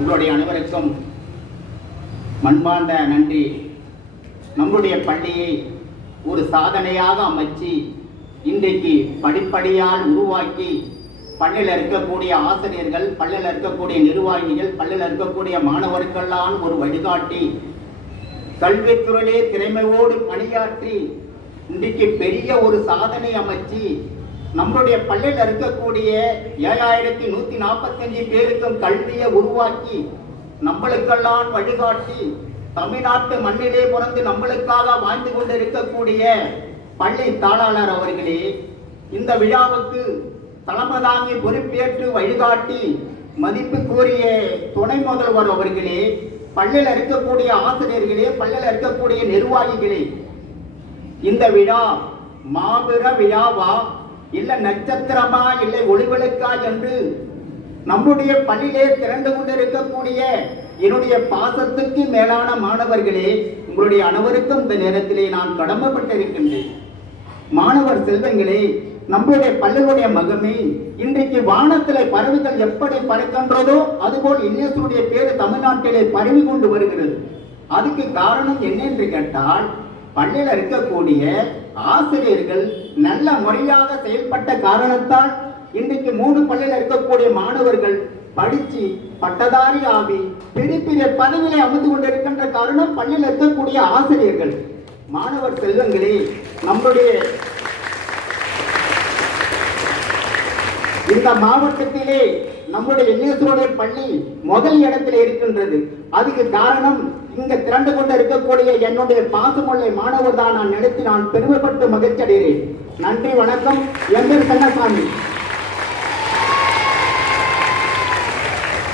உங்களுடைய அனைவருக்கும் மண்பார்ந்த நன்றி. நம்முடைய பள்ளியை ஒரு சாதனையாக அமைச்சு இன்றைக்கு படிப்படியால் உருவாக்கி பள்ளியில் இருக்கக்கூடிய ஆசிரியர்கள், பள்ளியில் இருக்கக்கூடிய நிர்வாகிகள், பள்ளியில் இருக்கக்கூடிய மாணவர்களெல்லாம் ஒரு வழிகாட்டி கல்வித்துறையிலே திறமையோடு பணியாற்றி இன்றைக்கு பெரிய ஒரு சாதனை அமைச்சு நம்மளுடைய பள்ளியில் இருக்கக்கூடிய 7145 பேருக்கும் கல்வியை உருவாக்கி நம்மளுக்கெல்லாம் வழிகாட்டி தமிழ்நாட்டு மண்ணிலே பிறந்து நம்மளுக்காக வாழ்ந்து கொண்டு இருக்கக்கூடிய பள்ளி தாளாளர் அவர்களே, இந்த விழாவுக்கு தலைமை தாங்கி பொறுப்பேற்று வழிகாட்டி மதிப்பு கூறிய துணை முதல்வர் அவர்களே, பள்ளியில் இருக்கக்கூடிய ஆசிரியர்களே, பள்ளியில் இருக்கக்கூடிய நிர்வாகிகளே, இந்த விழா மாபெர விழாவா இல்லை நட்சத்திரமா இல்லை ஒளிவிளக்கா என்று நம்முடைய பள்ளியிலே திரண்டு கொண்டிருக்கக்கூடிய என்னுடைய பாசத்துக்கு மேலான மாணவர்களே, உங்களுடைய அனைவருக்கும் இந்த நேரத்திலே நான் கடமைப்பட்டிருக்கின்றேன். மாணவர் செல்வங்களே, நம்முடைய பள்ளியுடைய மகமே, இன்றைக்கு வானத்திலே பறவைகள் எப்படி பறக்கின்றதோ அதுபோல் இன்னேசுடைய பேரு தமிழ்நாட்டிலே பரவி கொண்டு வருகிறது. அதுக்கு காரணம் என்ன என்று கேட்டால், பள்ளியில் இருக்கக்கூடிய ஆசிரியர்கள் நல்ல முறையாக செயல்பட்ட காரணத்தால் இன்றைக்கு 3 பள்ளியில் இருக்கக்கூடிய மாணவர்கள் படிச்சு பட்டதாரி ஆகி பெரிய பெரிய பதவிகளை அமர்ந்து கொண்டிருக்கின்ற காரணம் பள்ளியில் இருக்கக்கூடிய ஆசிரியர்கள். மாணவர் செல்வங்களே, நம்முடைய இந்த மாவட்டத்திலே நம்முடைய இன்னேசுடைய பள்ளி முதல் இடத்தில் இருக்கின்றது. அதுக்கு காரணம் இங்க திரண்டு கொண்டு இருக்கக்கூடிய என்னுடைய பாசமுள்ள மாணவர் தான் நான் நினைத்து நான் பெருமைப்பட்டு மகிழ்ச்சி அடைகிறேன். நன்றி, வணக்கம். என் பேர் கண்ணசாமி.